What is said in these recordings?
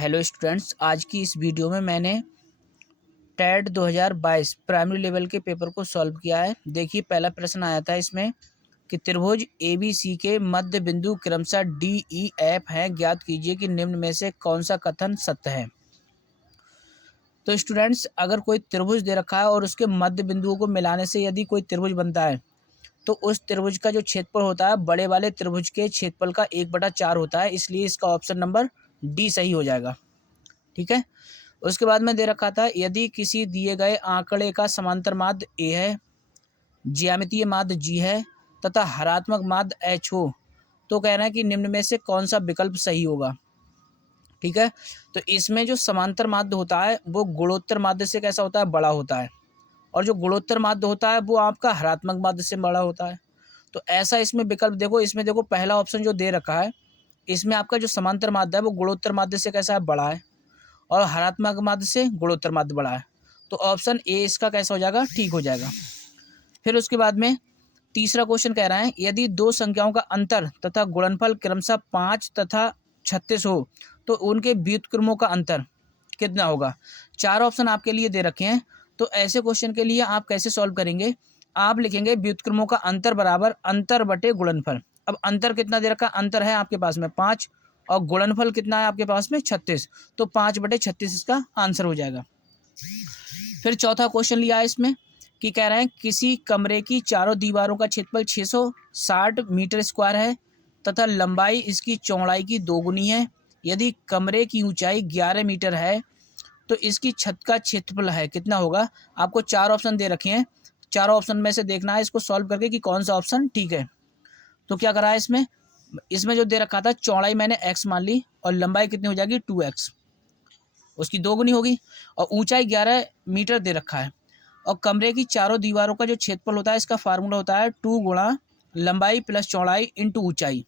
Hello students, आज की इस वीडियो में मैंने टेट 2022 प्राइमरी लेवल के पेपर को सॉल्व किया है। देखिए, पहला प्रश्न आया था इसमें कि त्रिभुज ABC के मध्य बिंदु क्रमशः DEF हैं, ज्ञात कीजिए कि निम्न में से कौन सा कथन सत्य है। तो स्टूडेंट्स, अगर कोई त्रिभुज दे रखा है और उसके मध्य बिंदुओं को मिलाने से यदि कोई त्रिभुज बनता है तो उस त्रिभुज का जो क्षेत्रफल होता है बड़े वाले त्रिभुज के क्षेत्रफल का 1/4 होता है, इसलिए इसका ऑप्शन नंबर डी सही हो जाएगा। ठीक है। उसके बाद में दे रखा था, यदि किसी दिए गए आंकड़े का समांतर माध्य ए है, ज्यामितीय माध्य जी है तथा हरात्मक माध्य एच हो, तो कह रहे हैं कि निम्न में से कौन सा विकल्प सही होगा। ठीक है। तो इसमें जो समांतर माध्य होता है वो गुणोत्तर माध्य से कैसा होता है, बड़ा होता है, और जो गुणोत्तर माध्य होता है वो आपका हरात्मक माध्य से बड़ा होता है। तो ऐसा इसमें विकल्प देखो, इसमें देखो पहला ऑप्शन जो दे रखा है, इसमें आपका जो समांतर माध्य है वो गुणोत्तर माध्य से कैसा है, बड़ा है, और हरात्मक माध्य से गुणोत्तर माध्य बड़ा है। तो ऑप्शन ए इसका कैसा हो जाएगा, ठीक हो जाएगा। फिर उसके बाद में तीसरा क्वेश्चन कह रहा है, यदि दो संख्याओं का अंतर तथा गुणनफल क्रमशः 5 तथा 36 हो तो उनके व्युत्क्रमों का अंतर कितना होगा। चार ऑप्शन आपके लिए दे रखे हैं। तो ऐसे क्वेश्चन के लिए आप कैसे सॉल्व करेंगे, आप लिखेंगे व्युत्क्रमों का अंतर बराबर अंतर बटे गुणनफल। अब अंतर कितना दे रखा, अंतर है आपके पास में 5 और गुणनफल कितना है आपके पास में 36, तो 5/36 इसका आंसर हो जाएगा। फिर चौथा क्वेश्चन लिया है इसमें कि कह रहे हैं किसी कमरे की चारों दीवारों का क्षेत्रफल 660 मीटर स्क्वायर है तथा लंबाई इसकी चौड़ाई की दोगुनी है। यदि कमरे की ऊंचाई 11 मीटर है तो इसकी छत का क्षेत्रफल है कितना होगा। आपको चार ऑप्शन दे रखे हैं, चारों ऑप्शन में से देखना है इसको सॉल्व करके कि कौन सा ऑप्शन ठीक है। तो क्या करा है इसमें, इसमें जो दे रखा था चौड़ाई मैंने x मान ली और लंबाई कितनी हो जाएगी 2x, उसकी दोगुनी होगी, और ऊंचाई 11 मीटर दे रखा है, और कमरे की चारों दीवारों का जो क्षेत्रफल होता है इसका फार्मूला होता है 2 गुणा लंबाई प्लस चौड़ाई इंटू ऊंचाई।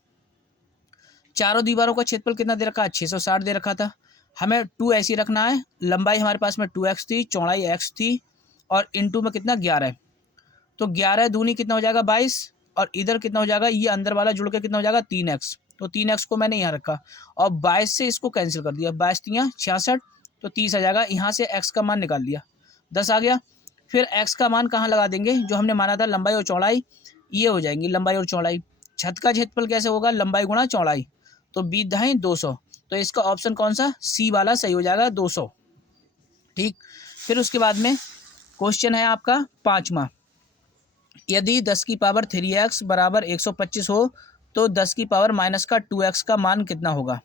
चारों दीवारों का क्षेत्रफल कितना दे रखा है, 660 दे रखा था, हमें 2 ऐसी रखना है, लंबाई हमारे पास में 2x थी, चौड़ाई x थी, और इंटू में कितना 11, तो 11 दूनी कितना हो जाएगा 22, और इधर कितना हो जाएगा, ये अंदर वाला जुड़ के कितना हो जाएगा 3x, तो 3x को मैंने यहाँ रखा और 22 से इसको कैंसिल कर दिया, 22×3 = 66, तो 30 आ जाएगा। यहाँ से x का मान निकाल लिया, 10 आ गया। फिर x का मान कहाँ लगा देंगे, जो हमने माना था लंबाई और चौड़ाई, ये हो जाएंगी लंबाई और चौड़ाई। छत का क्षेत्रफल कैसे होगा, लंबाई गुणा चौड़ाई, तो 20 × 200, तो इसका ऑप्शन कौन सा, सी वाला सही हो जाएगा 200। ठीक। फिर उसके बाद में क्वेश्चन है आपका पाँचवा, यदि 10 की पावर 3x बराबर 125 हो तो 10 की पावर माइनस का 2x का मान कितना होगा,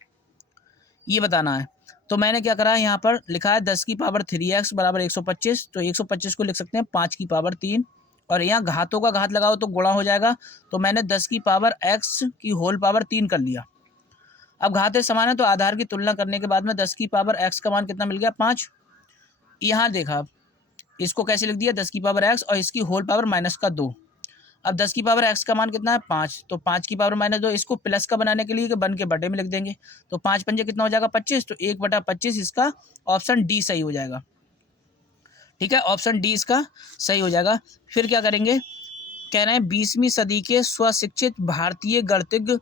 ये बताना है। तो मैंने क्या करा है, यहाँ पर लिखा है 10 की पावर 3x बराबर 125, तो 125 को लिख सकते हैं 5 की पावर 3, और यहाँ घातों का घात लगाओ तो गुणा हो जाएगा, तो मैंने 10 की पावर x की होल पावर 3 कर लिया। अब घातें समान है तो आधार की तुलना करने के बाद में 10 की पावर x का मान कितना मिल गया, 5। यहाँ देखा, इसको कैसे लिख दिया, 10 की पावर x और इसकी होल पावर -2। अब 10 की पावर x का मान कितना है 5, तो 5 की पावर -2, इसको प्लस का बनाने के लिए कि बन के बटे में लिख देंगे, तो 5 पंजे कितना हो जाएगा 25, तो 1/25 इसका ऑप्शन डी सही हो जाएगा। ठीक है, ऑप्शन डी इसका सही हो जाएगा। फिर क्या करेंगे, कह रहे हैं 20वीं सदी के स्वशिक्षित भारतीय गणितज्ञ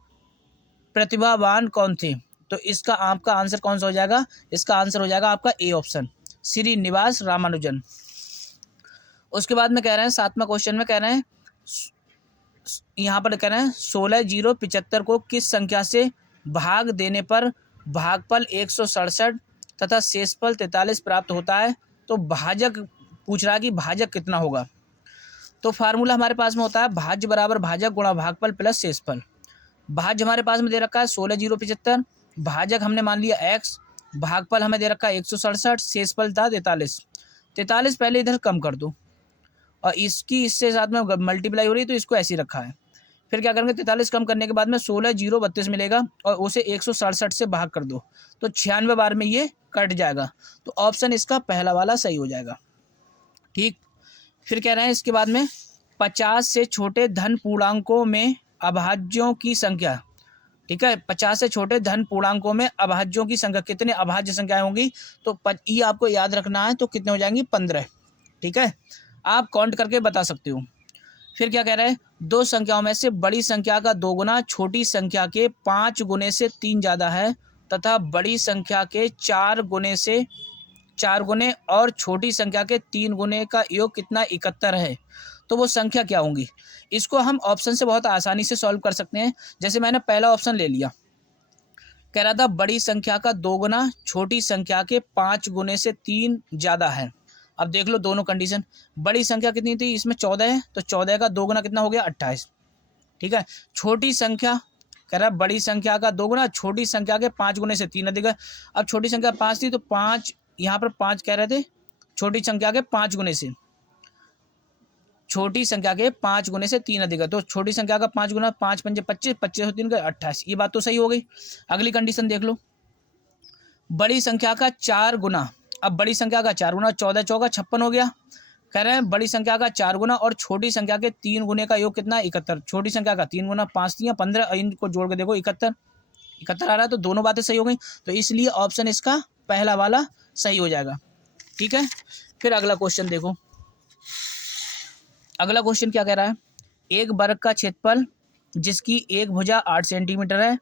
प्रतिभावान कौन थे, तो इसका आपका आंसर कौन सा हो जाएगा, इसका आंसर हो जाएगा आपका ए ऑप्शन, श्रीनिवास रामानुजन। उसके बाद में कह रहे हैं सातवां क्वेश्चन में कह रहे हैं, यहाँ पर कह रहे हैं 16,075 को किस संख्या से भाग देने पर भागफल 167 तथा शेषफल 43 प्राप्त होता है। तो भाजक पूछ रहा है कि भाजक कितना होगा। तो फार्मूला हमारे पास में होता है भाज्य बराबर भाजक गुणा भागफल प्लस शेषफल। भाज्य हमारे पास में दे रखा है 16,075, भाजक हमने मान लिया x, भागफल हमें दे रखा है 167, शेषफल था 43 पहले इधर कम कर दो, और इसकी इससे साथ में मल्टीप्लाई हो रही है तो इसको ऐसे ही रखा है। फिर क्या करेंगे, 43 कम करने के बाद में 16,032 मिलेगा और उसे 167 से भाग कर दो, तो 96 बार में ये कट जाएगा, तो ऑप्शन इसका पहला वाला सही हो जाएगा। ठीक। फिर कह रहे हैं इसके बाद में 50 से छोटे धन पूर्णांकों में अभाज्यों की संख्या। ठीक है, 50 से छोटे धन पूर्णांकों में अभाज्यों की संख्या, कितने अभाज्य संख्याएं होंगी, तो ये आपको याद रखना है, तो कितने हो जाएंगी 15। ठीक है, आप काउंट करके बता सकते हो। फिर क्या कह रहे हैं, दो संख्याओं में से बड़ी संख्या का 2 गुना छोटी संख्या के 5 गुने से 3 ज़्यादा है तथा बड़ी संख्या के 4 गुने और छोटी संख्या के 3 गुने का योग कितना 71 है, तो वो संख्या क्या होंगी। इसको हम ऑप्शन से बहुत आसानी से सॉल्व कर सकते हैं। जैसे मैंने पहला ऑप्शन ले लिया, कह रहा था बड़ी संख्या का 2 गुना छोटी संख्या के 5 गुने से 3 ज़्यादा है। अब देख लो दोनों कंडीशन, बड़ी संख्या कितनी थी, इसमें 14 है, तो 14 का 2 गुना कितना हो गया 28। ठीक है, छोटी संख्या कह रहा है बड़ी संख्या का 2 गुना छोटी संख्या के 5 गुने से 3 अधिक है। अब छोटी संख्या 5 थी तो 5 यहाँ पर 5 कह रहे थे, छोटी संख्या के 5 गुने से, छोटी संख्या के 5 गुने से 3 अधिक है, तो छोटी संख्या का 5 गुना 5 पंजे 25, 25 3 का 28। ये बात तो सही हो गई। अगली कंडीशन देख लो, बड़ी संख्या का 4 गुना, अब बड़ी संख्या का 4 गुना 14 चौका 56 हो गया। कह रहे हैं बड़ी संख्या का 4 गुना और छोटी संख्या के 3 गुने का योग कितना 71। छोटी संख्या का 3 गुना 5 3 15, इनको जोड़ के देखो 71 आ रहा है, तो दोनों बातें सही हो गई। तो इसलिए ऑप्शन इसका पहला वाला सही हो जाएगा। ठीक है, फिर अगला क्वेश्चन देखो। अगला क्वेश्चन क्या कह रहा है, एक वर्ग का क्षेत्रफल जिसकी एक भुजा 8 सेंटीमीटर है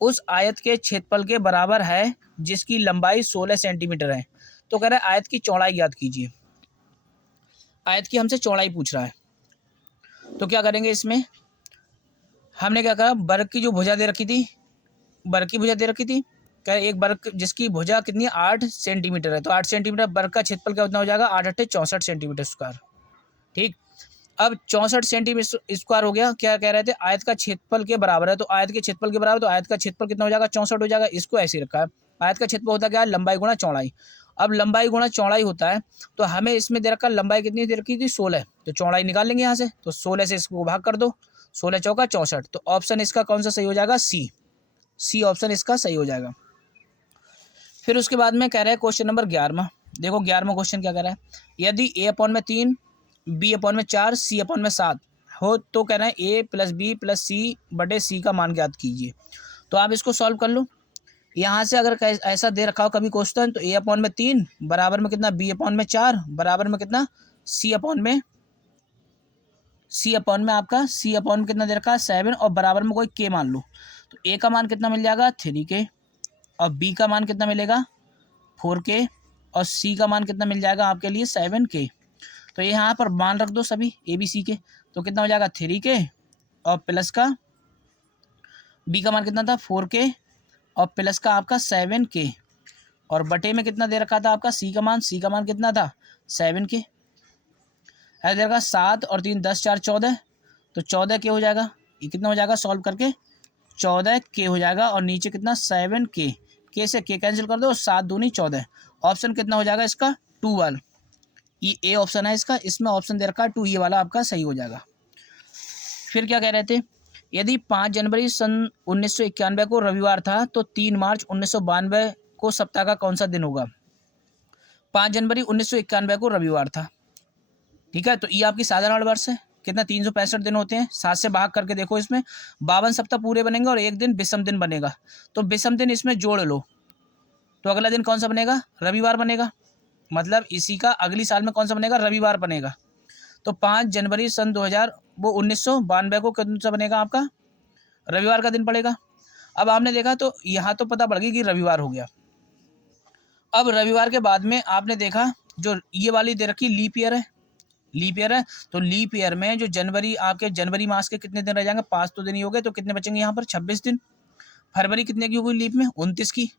उस आयत के क्षेत्रफल के बराबर है जिसकी लंबाई 16 सेंटीमीटर है। तो कह रहा है आयत की चौड़ाई ज्ञात कीजिए। आयत की हमसे चौड़ाई पूछ रहा है, तो क्या करेंगे, इसमें हमने क्या करा, वर्ग की जो भुजा दे रखी थी, वर्ग की भुजा दे रखी थी, क्या एक वर्ग जिसकी भुजा कितनी 8 सेंटीमीटर है, तो 8 सेंटीमीटर वर्ग का क्षेत्रफल क्या उतना हो जाएगा 8 8 64 सेंटीमीटर स्क्वायर। ठीक, अब 64 सेंटीमीटर स्क्वायर हो गया। क्या कह रहे थे, आयत का क्षेत्रफल के बराबर है, तो आयत के क्षेत्रफल के बराबर, तो आयत का क्षेत्रफल कितना हो जाएगा 64 हो जाएगा। इसको ऐसे ही रखा है, आयत का क्षेत्रफल होता क्या है, लंबाई गुणा चौड़ाई। अब लंबाई गुणा चौड़ाई होता है, तो हमें इसमें दे रखा लंबाई कितनी दे रखी थी 16, तो चौड़ाई निकाल लेंगे यहाँ से, तो 16 से इसको भाग कर दो, 16 चौका 64, तो ऑप्शन इसका कौन सा सही हो जाएगा, सी ऑप्शन इसका सही हो जाएगा। फिर उसके बाद में कह रहे हैं क्वेश्चन नंबर 11। देखो 11वां क्वेश्चन क्या कह रहा है, यदि a/3 b/4 c/7 हो तो कह रहे हैं a + b + c/c का मान ज्ञात कीजिए। तो आप इसको सॉल्व कर लो। यहाँ से अगर ऐसा दे रखा हो कभी क्वेश्चन, तो a/3 बराबर में कितना b/4 बराबर में कितना c अपॉन में आपका c/में कितना दे रखा है 7 और बराबर में कोई k मान लो, तो a का मान कितना मिल जाएगा 3k और b का मान कितना मिलेगा 4k और c का मान कितना मिल जाएगा आपके लिए 7k। तो यहाँ पर मान रख दो सभी ABC के, तो कितना हो जाएगा 3k और प्लस का b का मान कितना था 4k और प्लस का आपका 7k और बटे में कितना दे रखा था आपका c का मान कितना था 7k। ऐसे दे रखा 7 और 3 10 4 14, तो 14k हो जाएगा। ये कितना हो जाएगा सॉल्व करके 14k हो जाएगा और नीचे कितना 7k, k से k कैंसिल कर दो, 7 दूनी 14। ऑप्शन कितना हो जाएगा इसका 2 वाला, ये ए ऑप्शन है इसका, इसमें ऑप्शन दे रखा है 2, ये वाला आपका सही हो जाएगा। फिर क्या कह रहे थे, यदि 5 जनवरी सन 1991 को रविवार था तो 3 मार्च 1992 को सप्ताह का कौन सा दिन होगा। 5 जनवरी 1991 को रविवार था, ठीक है, तो ये आपकी साधारण वर्ष है। कितना 365 दिन होते हैं, 7 से भाग करके देखो, इसमें 52 सप्ताह पूरे बनेंगे और एक दिन विषम दिन बनेगा, तो विषम दिन इसमें जोड़ लो, तो अगला दिन कौन सा बनेगा रविवार बनेगा, मतलब इसी का अगली साल में कौन सा बनेगा रविवार बनेगा। तो 5 जनवरी सन 1992 को कौन सा बनेगा आपका रविवार का दिन पड़ेगा। अब आपने देखा तो यहाँ तो पता पड़ गई कि रविवार हो गया। अब रविवार के बाद में आपने देखा जो ये वाली दे रखी लीप ईयर है, तो लीप ईयर में जो जनवरी आपके जनवरी मास के कितने दिन रह जाएंगे 5 तो दिन ही हो गए, तो कितने बचेंगे यहाँ पर 26 दिन। फरवरी कितने की होगी लीप में 29 की,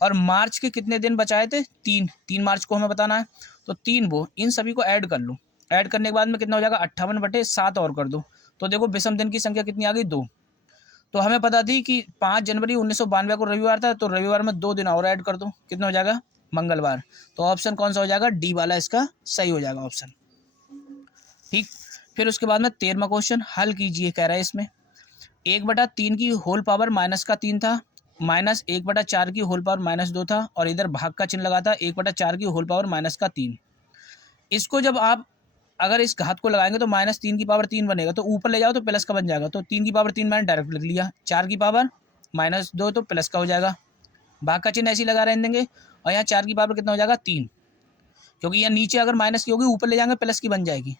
और मार्च के कितने दिन बचाए थे 3 मार्च को हमें बताना है, तो 3 वो इन सभी को ऐड कर लो, ऐड करने के बाद में कितना हो जाएगा 58/7 और कर दो, तो देखो विषम दिन की संख्या कितनी आ गई 2। तो हमें पता थी कि 5 जनवरी 1992 को रविवार था, तो रविवार में 2 दिन और ऐड कर दो, कितना हो जाएगा मंगलवार। तो ऑप्शन कौन सा हो जाएगा डी वाला इसका सही हो जाएगा ऑप्शन। ठीक, फिर उसके बाद में 13वां क्वेश्चन हल कीजिए, कह रहा है इसमें 1/3 की होल पावर -3 था, -1/4 की होल पावर -2 था, और इधर भाग का चिन्ह लगा था 1/4 की होल पावर -3। इसको जब आप अगर इस घात को लगाएंगे तो -3 की पावर 3 बनेगा, तो ऊपर ले जाओ तो प्लस का बन जाएगा, तो 3 की पावर 3 मैंने डायरेक्ट लिख लिया, 4 की पावर -2 तो प्लस का हो जाएगा, भाग का चिन्ह ऐसे ही लगा रहने देंगे, और यहाँ 4 की पावर कितना हो जाएगा 3, क्योंकि यहाँ नीचे अगर माइनस की होगी ऊपर ले जाएंगे प्लस की बन जाएगी।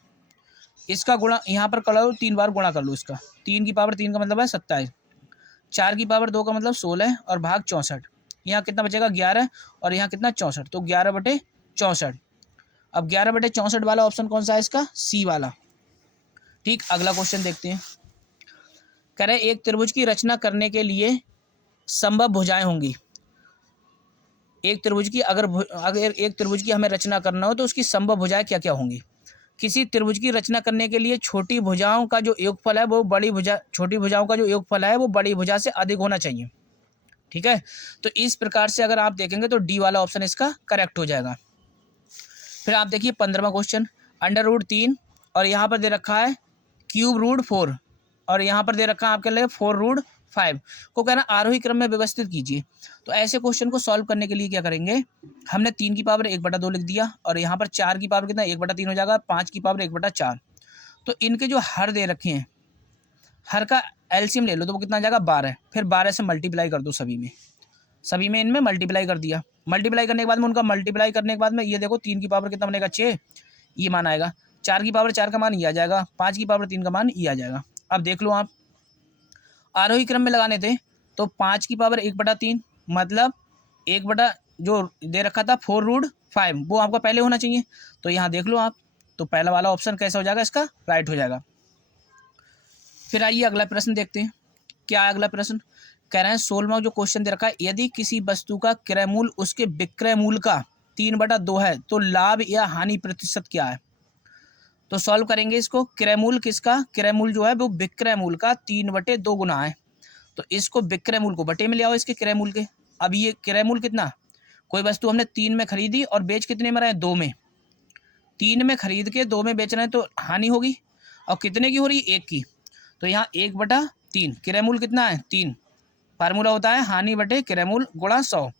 इसका गुणा यहाँ पर करो 3 बार गुणा कर लो इसका, 3 की पावर 3 का मतलब है 27, 4 की पावर 2 का मतलब 16 और भाग 64, यहाँ कितना बचेगा 11 और यहाँ कितना 64, तो 11/64। अब 11/64 वाला ऑप्शन कौन सा है इसका, सी वाला। ठीक, अगला क्वेश्चन देखते हैं। कह रहे एक त्रिभुज की रचना करने के लिए संभव भुजाएं होंगी। एक त्रिभुज की अगर एक त्रिभुज की हमें रचना करना हो तो उसकी संभव भुजाएं क्या क्या होंगी। किसी त्रिभुज की रचना करने के लिए छोटी भुजाओं का जो योगफल है वो बड़ी भुजा छोटी भुजाओं का जो योगफल है वो बड़ी भुजा से अधिक होना चाहिए। ठीक है, तो इस प्रकार से अगर आप देखेंगे तो डी वाला ऑप्शन इसका करेक्ट हो जाएगा। फिर आप देखिए 15वां क्वेश्चन, √3 और यहाँ पर दे रखा है √4 और यहाँ पर दे रखा है आपके लिए 4√5 को कहना आरोही क्रम में व्यवस्थित कीजिए। तो ऐसे क्वेश्चन को सॉल्व करने के लिए क्या करेंगे, हमने 3 की पावर 1/2 लिख दिया और यहाँ पर 4 की पावर कितना 1/3 हो जाएगा, 5 की पावर 1/4। तो इनके जो हर दे रखे हैं, हर का एलसीएम ले लो तो वो कितना आ जाएगा 12। फिर 12 से मल्टीप्लाई कर दो सभी में इनमें मल्टीप्लाई कर दिया। मल्टीप्लाई करने के बाद में उनका मल्टीप्लाई करने के बाद में ये देखो 3 की पावर कितना बनेगा 6, ये मान आएगा। 4 की पावर 4 का मान ये आ जाएगा, 5 की पावर 3 का मान ये आ जाएगा। अब देख लो आप आरोही क्रम में लगाने थे तो 5 की पावर 1/3 मतलब 1 जो दे रखा था 4√5 वो आपका पहले होना चाहिए। तो यहाँ देख लो आप, तो पहला वाला ऑप्शन कैसा हो जाएगा, इसका राइट हो जाएगा। फिर आइए अगला प्रश्न देखते हैं। क्या है अगला प्रश्न, कह रहे हैं 16वां जो क्वेश्चन दे रखा है, यदि किसी वस्तु का क्रय मूल्य उसके विक्रय मूल्य का 3/2 है तो लाभ या हानि प्रतिशत क्या है। तो सॉल्व करेंगे इसको। क्रय मूल्य किसका, क्रय मूल्य जो है वो विक्रय मूल्य का 3/2 गुना है। तो इसको विक्रय मूल्य को बटे में ले आओ इसके क्रय मूल्य के। अब ये क्रय मूल्य कितना, कोई वस्तु हमने 3 में खरीदी और बेच कितने में रहे 2 में, 3 में खरीद के 2 में बेच रहे हैं तो हानि होगी। और कितने की हो रही है, 1 की। तो यहाँ 1/3 क्रय मूल्य कितना है 3, फार्मूला होता है हानि बटे क्रय मूल्य गुणा 100।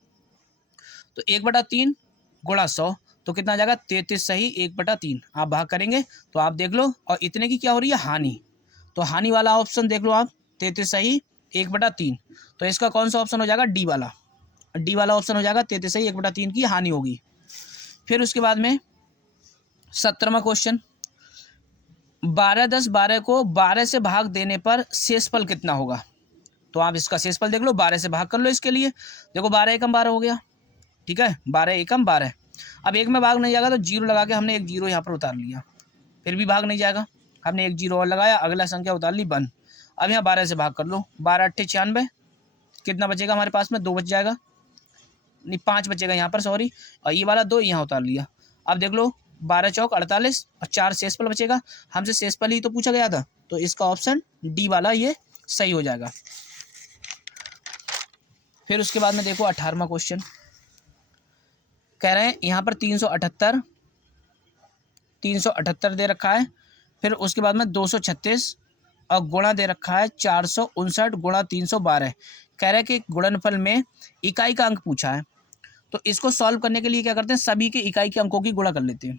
तो 1/3 गुणा 100 तो कितना आ जाएगा 33 सही 1/3। आप भाग करेंगे तो आप देख लो, और इतने की क्या हो रही है हानि, तो हानि वाला ऑप्शन देख लो आप 33 सही 1/3। तो इसका कौन सा ऑप्शन हो जाएगा, डी वाला। डी वाला ऑप्शन हो जाएगा 33 सही 1/3 की हानि होगी। फिर उसके बाद में 17वां क्वेश्चन, 12 10 12 को 12 से भाग देने पर शेषफल कितना होगा। तो आप इसका शेषफल देख लो, 12 से भाग कर लो इसके लिए। देखो 12 एकम 12 हो गया, ठीक है 12 एकम 12। अब एक में भाग नहीं जाएगा तो 0 लगा के हमने एक 0 यहाँ पर उतार लिया, फिर भी भाग नहीं जाएगा, हमने एक 0 और लगाया, अगला संख्या उतार ली 1। अब यहाँ 12 से भाग कर लो, 12 8 96, कितना बचेगा हमारे पास में 2 बच जाएगा, नहीं 5 बचेगा यहाँ पर सॉरी, और ये वाला 2 यहाँ उतार लिया। अब देख लो 12 चौक 48 और 4 शेषफल बचेगा, हमसे शेषफल ही तो पूछा गया था, तो इसका ऑप्शन डी वाला ये सही हो जाएगा। फिर उसके बाद में देखो 18वां क्वेश्चन, कह रहे हैं यहाँ पर 378 दे रखा है। फिर उसके बाद में 236 और गुणा दे रखा है 459 गुणा 312। कह रहे हैं कि गुणनफल में इकाई का अंक पूछा है, तो इसको सॉल्व करने के लिए क्या करते हैं, सभी के इकाई के अंकों की गुणा कर लेते हैं।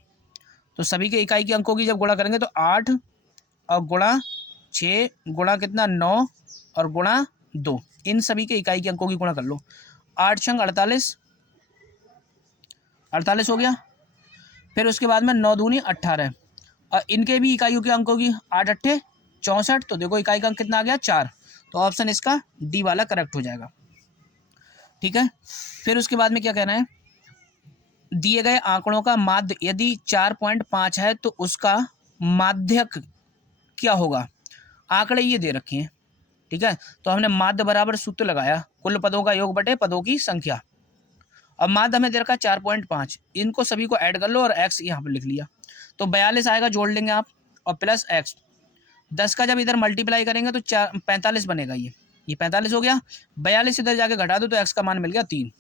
तो सभी के इकाई के अंकों की जब गुणा करेंगे तो 8 और गुणा 6 गुणा कितना 9 और गुणा 2, इन सभी के इकाई के अंकों की गुणा कर लो। 8 छंग 48 हो गया। फिर उसके बाद में 9 दूनी 18 और इनके भी इकाइयों के अंकों की 8 अट्ठे 64। तो देखो इकाई का अंक कितना आ गया 4, तो ऑप्शन इसका डी वाला करेक्ट हो जाएगा। ठीक है, फिर उसके बाद में क्या कहना है, दिए गए आंकड़ों का माध्य यदि 4.5 है तो उसका माध्यक क्या होगा। आंकड़े ये दे रखे हैं, ठीक है, तो हमने माध्य बराबर सूत्र लगाया, कुल पदों का योग बटे पदों की संख्या। अब माध्य हमें दे रखा 4.5, इनको सभी को ऐड कर लो और x यहाँ पर लिख लिया, तो 42 आएगा, जोड़ लेंगे आप, और प्लस x 10 का जब इधर मल्टीप्लाई करेंगे तो 45 बनेगा, ये 45 हो गया। 42 इधर जाके घटा दो तो x का मान मिल गया 3।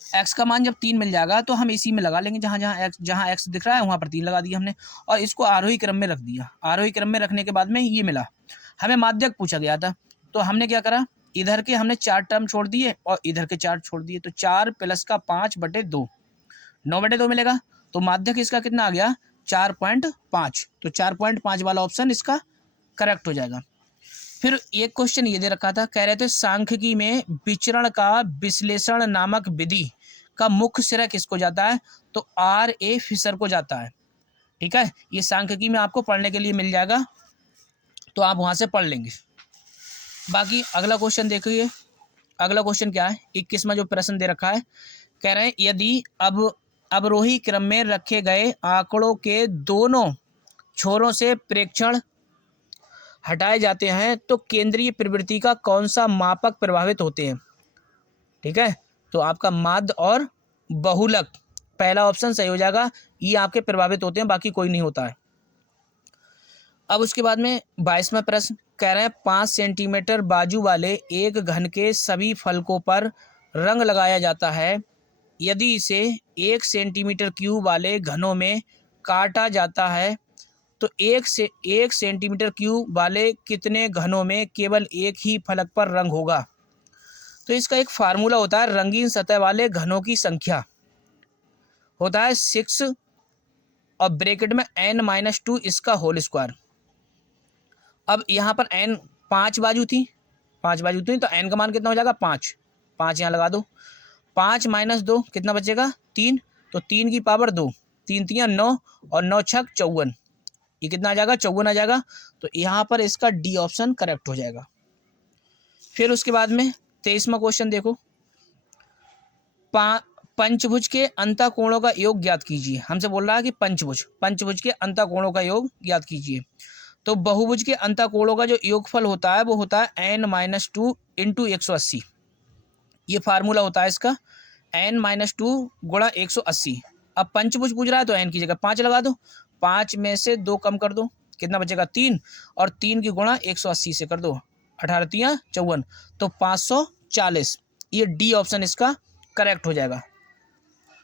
x का मान जब 3 मिल जाएगा तो हम इसी में लगा लेंगे, जहाँ x दिख रहा है वहाँ पर 3 लगा दिया हमने, और इसको आरोही क्रम में रख दिया। आरोही क्रम में रखने के बाद में ये मिला, हमें माध्यक पूछा गया था, तो हमने क्या करा, इधर के हमने 4 टर्म छोड़ दिए और इधर के 4 छोड़ दिए, तो 4 + का 5/2 9/2 मिलेगा। तो माध्यक इसका कितना आ गया 4.5, तो 4.5 वाला ऑप्शन इसका करेक्ट हो जाएगा। फिर एक क्वेश्चन ये दे रखा था, कह रहे थे सांख्यिकी में विचरण का विश्लेषण नामक विधि का मुख्य श्रेय किसको जाता है, तो R.A. फिशर को जाता है। ठीक है, ये सांख्यिकी में आपको पढ़ने के लिए मिल जाएगा, तो आप वहां से पढ़ लेंगे। बाकी अगला क्वेश्चन देखिए, अगला क्वेश्चन क्या है, 21वां जो प्रश्न दे रखा है, कह रहे हैं यदि अब अवरोही क्रम में रखे गए आंकड़ों के दोनों छोरों से प्रेक्षण हटाए जाते हैं तो केंद्रीय प्रवृत्ति का कौन सा मापक प्रभावित होते हैं। ठीक है, तो आपका माध्य और बहुलक, पहला ऑप्शन सही हो जाएगा, ये आपके प्रभावित होते हैं, बाकी कोई नहीं होता है। अब उसके बाद में 22वां प्रश्न कह रहे हैं 5 सेंटीमीटर बाजू वाले एक घन के सभी फलकों पर रंग लगाया जाता है, यदि इसे 1 सेंटीमीटर क्यूब वाले घनों में काटा जाता है तो 1 सेंटीमीटर क्यूब वाले कितने घनों में केवल एक ही फलक पर रंग होगा। तो इसका एक फार्मूला होता है, रंगीन सतह वाले घनों की संख्या होता है 6 और ब्रैकेट में n-2 इसका होल स्क्वायर। अब यहाँ पर n 5 बाजू थी, 5 बाजू थी तो n का मान कितना हो जाएगा 5, 5 यहाँ लगा दो, 5 - 2 कितना बचेगा 3, तो 3 की पावर 2, 3 3 9 और 9 6 54, ये कितना आ जाएगा 54 आ जाएगा। तो यहाँ पर इसका डी ऑप्शन करेक्ट हो जाएगा। फिर उसके बाद में 23वां क्वेश्चन देखो, पंचभुज के अंतःकोणों का योग ज्ञात कीजिए। हमसे बोल रहा है कि पंचभुज के अंतःकोणों का योग ज्ञात कीजिए। तो बहुभुज के अंतःकोणों का जो योगफल होता है वो होता है n-2 × 180, ये फार्मूला होता है इसका, n-2 गुणा 180। अब पंचभुज पूछ रहा है तो n की जगह 5 लगा दो, 5 में से 2 कम कर दो, कितना बचेगा 3, और 3 की गुणा 180 से कर दो, 18 3 54, तो 540, ये डी ऑप्शन इसका करेक्ट हो जाएगा।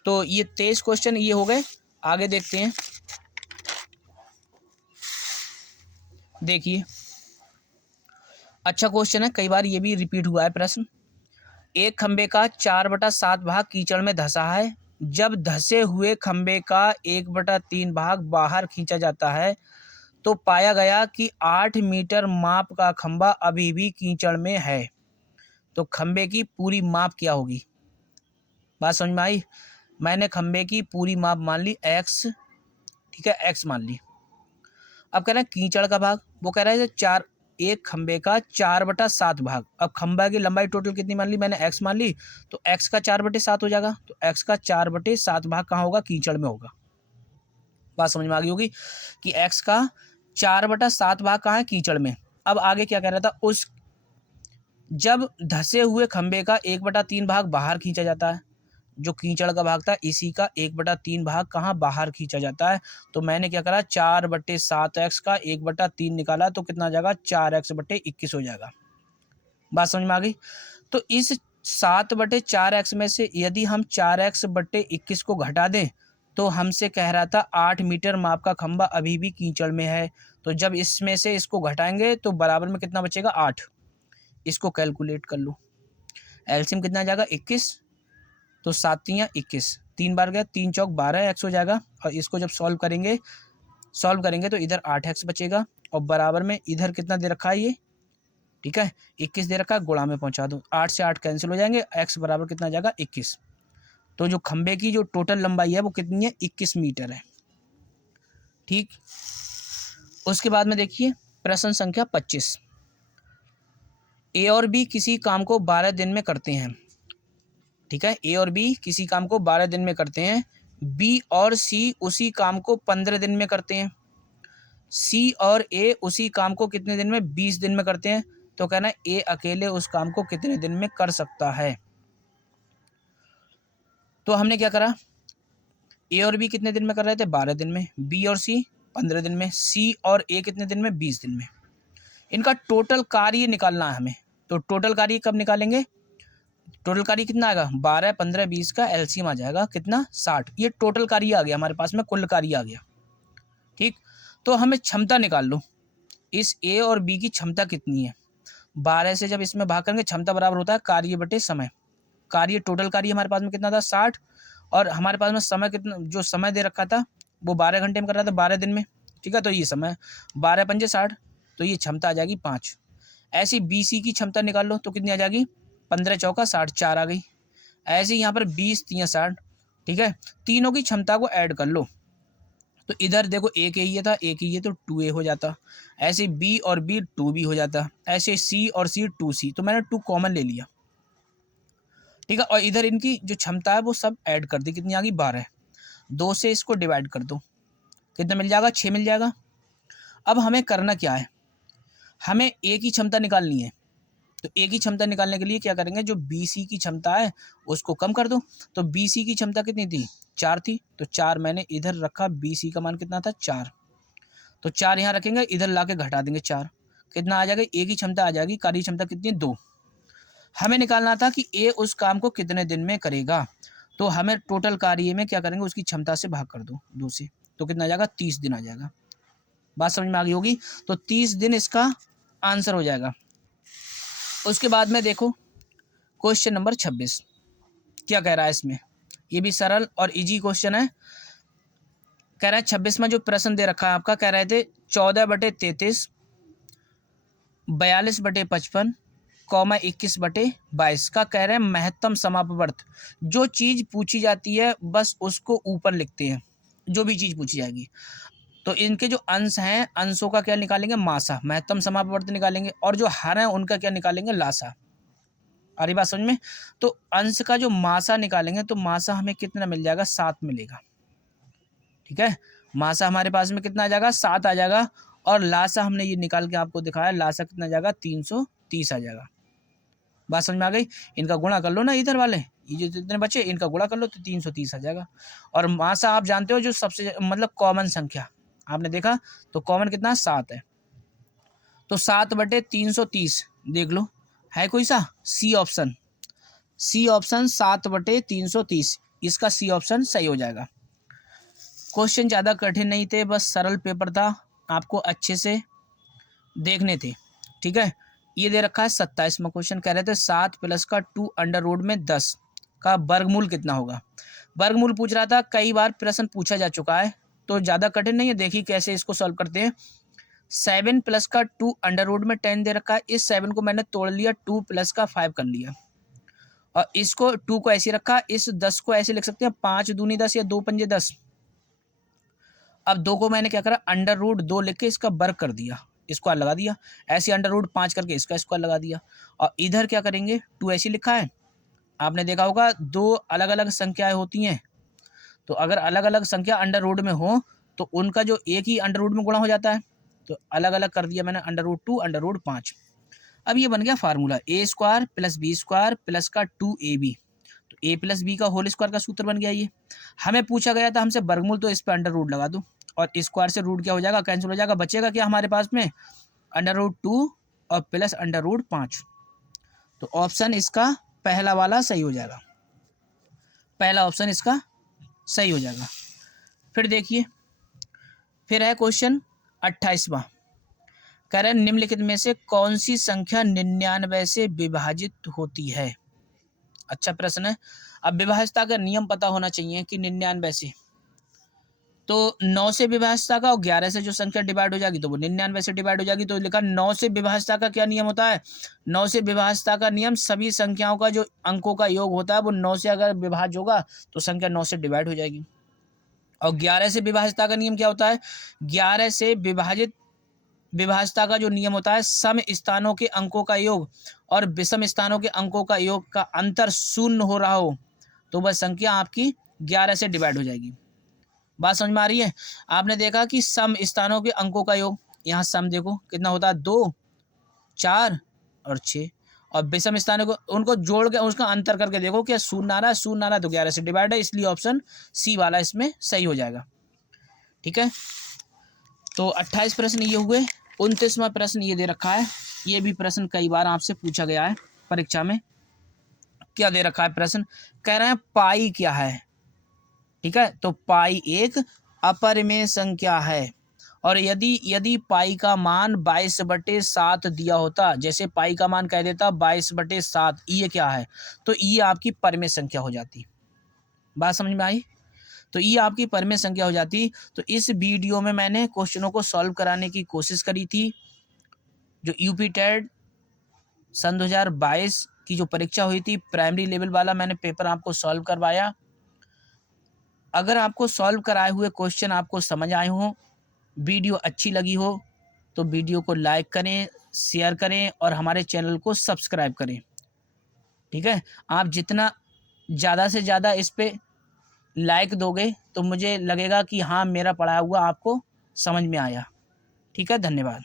तो ये 23 क्वेश्चन ये हो गए। आगे देखते हैं, देखिए अच्छा क्वेश्चन है, कई बार ये भी रिपीट हुआ है प्रश्न। एक खंबे का 4/7 भाग कीचड़ में धंसा है, जब धंसे हुए खंबे का 1/3 भाग बाहर खींचा जाता है तो पाया गया कि 8 मीटर माप का खंबा अभी भी कीचड़ में है, तो खंबे की पूरी माप क्या होगी। बात समझ में आई। मैंने खंबे की पूरी माप मान ली x, ठीक है, x मान ली। अब कह रहे हैं कीचड़ का भाग, वो कह रहा है 4, एक खंबे का 4/7 भाग। अब खंबा की लंबाई टोटल कितनी मान ली मैंने, x मान ली, तो x का 4/7 हो जाएगा, तो x का 4/7 भाग कहाँ होगा, कीचड़ में होगा। बात समझ में आ गई होगी कि x का 4/7 भाग कहाँ है, कीचड़ में। अब आगे क्या कह रहा था, उस जब धंसे हुए खंबे का 1/3 भाग बाहर खींचा जाता है, जो कीचड़ का भाग था इसी का 1/3 भाग कहाँ बाहर खींचा जाता है, तो मैंने क्या करा 4/7x का 1/3 निकाला, तो कितना आ जाएगा 4x/21 हो जाएगा। बात समझ में आ गई। तो इस 7/4x में से यदि हम 4x/21 को घटा दें तो हमसे कह रहा था 8 मीटर माप का खंबा अभी भी कीचड़ में है, तो जब इसमें से इसको घटाएंगे तो बराबर में कितना बचेगा 8। इसको कैलकुलेट कर लो, एलसीएम कितना आ जाएगा 21, तो 7 3 21, 3 बार गया, 3 चौक 12x हो जाएगा। और इसको जब सॉल्व करेंगे तो इधर 8x बचेगा, और बराबर में इधर कितना दे रखा है ये, ठीक है 21 दे रखा है, गुणा में पहुंचा दो, 8 से 8 कैंसिल हो जाएंगे, x बराबर कितना आ जाएगा 21। तो जो खंबे की जो टोटल लंबाई है वो कितनी है 21 मीटर है। ठीक, उसके बाद में देखिए प्रश्न संख्या 25, ए और बी किसी काम को 12 दिन में करते हैं। ठीक है, ए और बी किसी काम को 12 दिन में करते हैं, बी और सी उसी काम को 15 दिन में करते हैं, सी और ए उसी काम को कितने दिन में 20 दिन में करते हैं। तो कहना है ए अकेले उस काम को कितने दिन में कर सकता है। तो हमने क्या करा, ए और बी कितने दिन में कर रहे थे 12 दिन में, बी और सी 15 दिन में, सी और ए कितने दिन में 20 दिन में। इनका टोटल कार्य निकालना है हमें, तो टोटल कार्य कब निकालेंगे, टोटल कार्य कितना आएगा 12 15 20 का एलसीएम आ जाएगा कितना 60, ये टोटल कार्य आ गया हमारे पास में, कुल कार्य आ गया। ठीक, तो हमें क्षमता निकाल लो, इस ए और बी की क्षमता कितनी है, 12 से जब इसमें भाग करेंगे क्षमता बराबर होता है कार्य बटे समय। कार्य टोटल कार्य हमारे पास में कितना था 60, और हमारे पास में समय कितना, जो समय दे रखा था वो 12 घंटे में कर रहा था 12 दिन में। ठीक है, तो ये समय 12 पंजे 60, तो ये क्षमता आ जाएगी 5। ऐसे बी सी की क्षमता निकाल लो तो कितनी आ जाएगी 15 चौका 60, 4 आ गई। ऐसे यहाँ पर 20 3 60, ठीक है, तीनों की क्षमता को ऐड कर लो, तो इधर देखो एक ये था, एक ये, तो 2a हो जाता। ऐसे b और b 2b हो जाता। ऐसे c और c 2c, तो मैंने 2 कॉमन ले लिया। ठीक है। और इधर इनकी जो क्षमता है वो सब ऐड कर दी, कितनी आ गई 12। 2 से इसको डिवाइड कर दो, कितना मिल जाएगा 6 मिल जाएगा। अब हमें करना क्या है, हमें ए की क्षमता निकालनी है। तो ए की क्षमता निकालने के लिए क्या करेंगे, जो बी सी की क्षमता है उसको कम कर दो। तो बी सी की क्षमता कितनी थी 4 थी, तो 4 मैंने इधर रखा, बी सी का मान कितना था 4, तो 4 यहाँ रखेंगे, इधर ला के घटा देंगे 4, कितना आ जाएगा, ए की क्षमता आ जाएगी, कार्य क्षमता कितनी 2। हमें निकालना था कि ए उस काम को कितने दिन में करेगा, तो हमें टोटल कार्य में क्या करेंगे, उसकी क्षमता से भाग कर दो 2 से, तो कितना आ जाएगा 30 दिन आ जाएगा। बात समझ में आ गई होगी। तो 30 दिन इसका आंसर हो जाएगा। उसके बाद में देखो क्वेश्चन नंबर 26 क्या कह रहा है इसमें, ये भी सरल और इजी क्वेश्चन है। कह रहा है 26 में जो प्रश्न दे रखा है आपका, कह रहे थे 14/33, 42/55, 21/22 का कह रहे हैं महत्तम समापवर्त। जो चीज पूछी जाती है बस उसको ऊपर लिखते हैं, जो भी चीज पूछी जाएगी। तो इनके जो अंश हैं, अंशों का क्या निकालेंगे, मासा, महत्तम समापवर्त निकालेंगे, और जो हर है उनका क्या निकालेंगे, लासा। आ रही बात समझ में। तो अंश का जो मासा निकालेंगे तो मासा हमें कितना मिल जाएगा, 7 मिलेगा। ठीक है, मासा हमारे पास में कितना आ जाएगा, 7 आ जाएगा। और लासा हमने ये निकाल के आपको दिखाया, लासा कितना आ जाएगा, 330 आ जाएगा। बात समझ में आ गई। इनका गुणा कर लो ना, इधर वाले ये जो जितने बचे इनका गुणा कर लो तो 330 आ जाएगा। और मासा आप जानते हो जो सबसे मतलब कॉमन संख्या आपने देखा, तो कॉमन कितना 7 है, तो 7/330 देख लो, है कोई सा, सी ऑप्शन, सी ऑप्शन 7/330, इसका सी ऑप्शन सही हो जाएगा। क्वेश्चन ज़्यादा कठिन नहीं थे, बस सरल पेपर था, आपको अच्छे से देखने थे। ठीक है, ये दे रखा है 27वां क्वेश्चन, कह रहे थे 7 प्लस का 2 अंडर रूट में 10 का वर्गमूल कितना होगा। वर्गमूल पूछ रहा था, कई बार प्रश्न पूछा जा चुका है, तो ज़्यादा कठिन नहीं है। देखिए कैसे इसको सॉल्व करते हैं। 7 प्लस का 2 अंडर रूट में 10 दे रखा है, इस 7 को मैंने तोड़ लिया, 2 प्लस का 5 कर लिया, और इसको 2 को ऐसे रखा, इस 10 को ऐसे लिख सकते हैं, 5 दूनी 10 या 2 पंजे 10। अब 2 को मैंने क्या करा, अंडर रूट 2 लिख के इसका वर्ग कर दिया, स्क्वायर लगा दिया, ऐसे अंडर रूट 5 करके इसका स्क्वायर लगा दिया। और इधर क्या करेंगे, 2 ऐसे लिखा है, आपने देखा होगा 2 अलग अलग संख्याएं होती हैं, तो अगर अलग अलग संख्या अंडर रूट में हो तो उनका जो एक ही अंडर रूट में गुणा हो जाता है, तो अलग अलग कर दिया मैंने, अंडर रूट 2 अंडर रूट 5। अब ये बन गया formula, A square plus B square plus का 2ab, तो ए प्लस बी का होल स्क्वायर का सूत्र बन गया। ये हमें पूछा गया था हमसे वर्गमूल, तो इस पर अंडर रूट लगा दो, और स्क्वायर से रूट क्या हो जाएगा, कैंसिल हो जाएगा, बचेगा क्या हमारे पास में, अंडर रूट 2 और प्लस अंडर रूट 5। तो ऑप्शन इसका पहला वाला सही हो जाएगा, पहला ऑप्शन इसका सही हो जाएगा। फिर देखिए, फिर है क्वेश्चन 28वां, कह रहे हैं निम्नलिखित में से कौन सी संख्या 99 से विभाजित होती है। अच्छा प्रश्न है। अब विभाज्यता का नियम पता होना चाहिए कि 99 से, तो 9 से विभाज्यता का, और 11 से जो संख्या डिवाइड हो जाएगी तो वो 99 से डिवाइड हो जाएगी। तो लिखा 9 से विभाज्यता का क्या नियम होता है, 9 से विभाज्यता का नियम, सभी संख्याओं का जो अंकों का योग होता है वो 9 से अगर विभाज्य होगा तो संख्या 9 से डिवाइड हो जाएगी। और 11 से विभाज्यता का नियम क्या होता है, 11 से विभाज्यता का जो नियम होता है, सम स्थानों के अंकों का योग और विषम स्थानों के अंकों का योग का अंतर शून्य हो रहा हो तो वह संख्या आपकी 11 से डिवाइड हो जाएगी। बात समझ में आ रही है। आपने देखा कि सम स्थानों के अंकों का योग, यहाँ सम देखो कितना होता है, 2, 4 और 6, और विषम स्थानों को उनको जोड़ के उसका अंतर करके देखो क्या शून्य आ रहा है, शून्य आ रहा है तो 11 से डिवाइड है, इसलिए ऑप्शन सी वाला इसमें सही हो जाएगा। ठीक है, तो 28 प्रश्न ये हुए। 29वां प्रश्न ये दे रखा है, ये भी प्रश्न कई बार आपसे पूछा गया है परीक्षा में। क्या दे रखा है प्रश्न, कह रहे हैं पाई क्या है। ठीक है, तो पाई एक अपरिमेय संख्या है, और यदि पाई का मान 22/7 दिया होता, जैसे पाई का मान कह देता 22/7, ये क्या है, तो ये आपकी परिमेय संख्या हो जाती। बात समझ में आई। तो ये आपकी परिमेय संख्या हो जाती। तो इस वीडियो में मैंने क्वेश्चनों को सॉल्व कराने की कोशिश करी थी। जो यूपी टेट सन 2022 की जो परीक्षा हुई थी, प्राइमरी लेवल वाला मैंने पेपर आपको सॉल्व करवाया। अगर आपको सॉल्व कराए हुए क्वेश्चन आपको समझ आए हों, वीडियो अच्छी लगी हो, तो वीडियो को लाइक करें, शेयर करें और हमारे चैनल को सब्सक्राइब करें। ठीक है, आप जितना ज़्यादा से ज़्यादा इस पे लाइक दोगे तो मुझे लगेगा कि हाँ, मेरा पढ़ाया हुआ आपको समझ में आया। ठीक है, धन्यवाद।